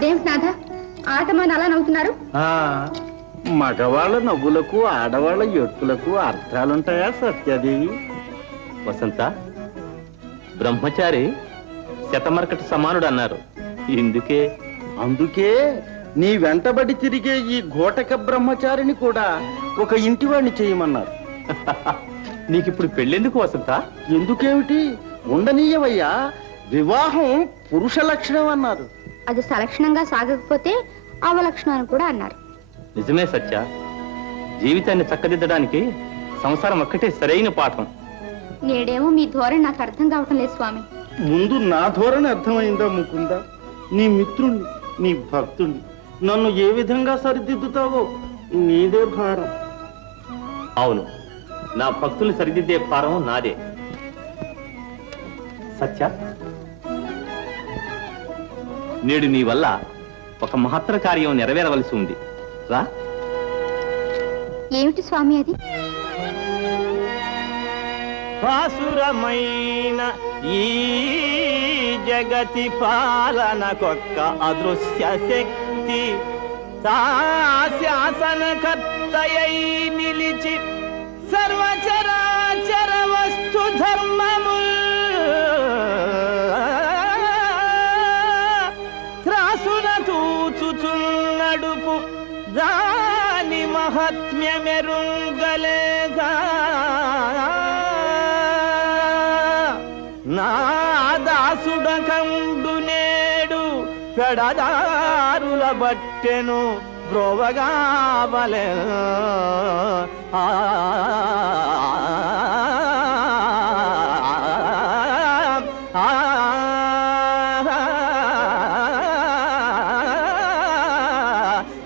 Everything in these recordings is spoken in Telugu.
అదేమిటి నాథ? ఆటమాని అలా నవ్వుతున్నారు? ఆ, మగవాళ్ళ నవ్వులకు ఆడవాళ్ళ ఎట్టులకు అర్థాలుంటాయా సత్యాదేవి వసంత బ్రహ్మచారి శతమరకటి సమానుడు అన్నారు ఇందుకే? అందుకే నీ వెంటబడి తిరిగే ఈ ఘోటక బ్రహ్మచారిని కూడా ఒక ఇంటివాణ్ణి చేయమన్నారు. నీకిప్పుడు పెళ్ళెందుకు వసంత? ఎందుకేమిటి? ఉండనీయవయ్యా వివాహం పురుష లక్షణం అన్నారు. అది సలక్షణంగా సాగకపోతే అవలక్షణం అని కూడా అన్నారు. నిజమే సత్య. జీవితాన్ని చక్కదిద్దడానికి సంసారం ఒక్కటే సరైన పాఠం. నేడేమో మీ ధోరణి నాకు అర్థం కావటం లేదు స్వామి. ముందు నా ధోరణి అర్థమైందా ముకుందా? నీ మిత్రుణ్ణి నీ భక్తుణ్ణి నన్ను ఏ విధంగా సరిదిద్దుతావో నీదే భారం. అవును నా భక్తుల్ని సరిదిద్దే భారం నాదే. సత్య నేడు నీ వల్ల ఒక మహత్తర కార్యం నెరవేరవలసి ఉంది. రా. ఏమిటి స్వామి అది? భాసురమైన ఈ జగతి పాలనకొక్క అదృశ్య శక్తి. శాసనకర్తయై నిలిచి దాని మహాత్మ్యమెరుంగలేగా. నా దాసుడకండు నేడు పెడదారుల బట్టెను బ్రోవగావలే. ఆ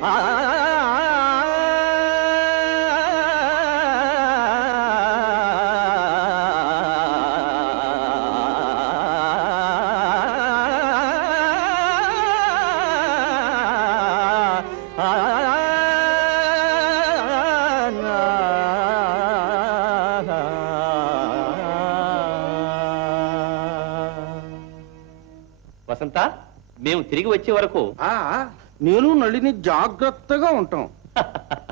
ఆ వసంత మేము తిరిగి వచ్చే వరకు నేను నళిని జాగ్రత్తగా ఉంటాం.